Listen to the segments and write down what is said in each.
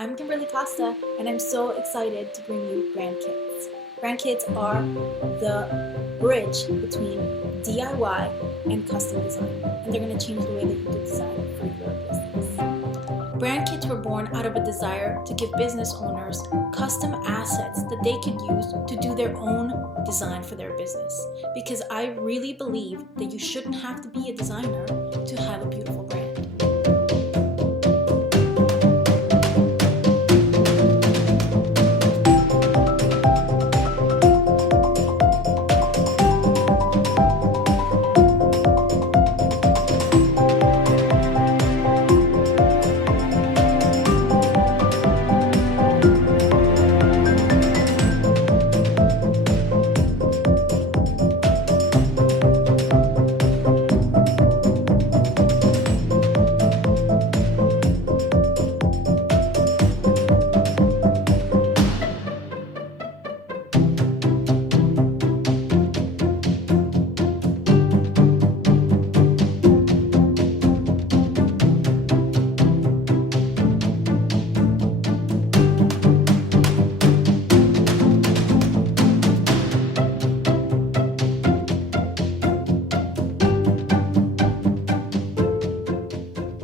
I'm Kimberly Costa, and I'm so excited to bring you Brand Kits. Brand Kits are the bridge between DIY and custom design, and they're going to change the way that you do design for your business. Brand Kits were born out of a desire to give business owners custom assets that they could use to do their own design for their business. Because I really believe that you shouldn't have to be a designer to have a beautiful brand.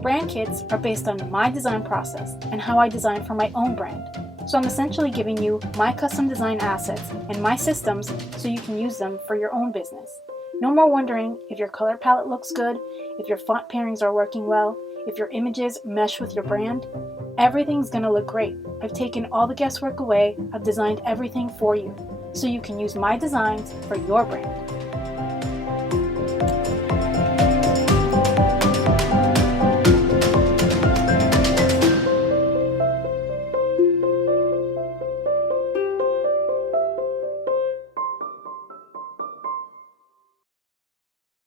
Brand kits are based on my design process and how I design for my own brand. So I'm essentially giving you my custom design assets and my systems so you can use them for your own business. No more wondering if your color palette looks good, if your font pairings are working well, if your images mesh with your brand. Everything's gonna look great. I've taken all the guesswork away. I've designed everything for you so you can use my designs for your brand.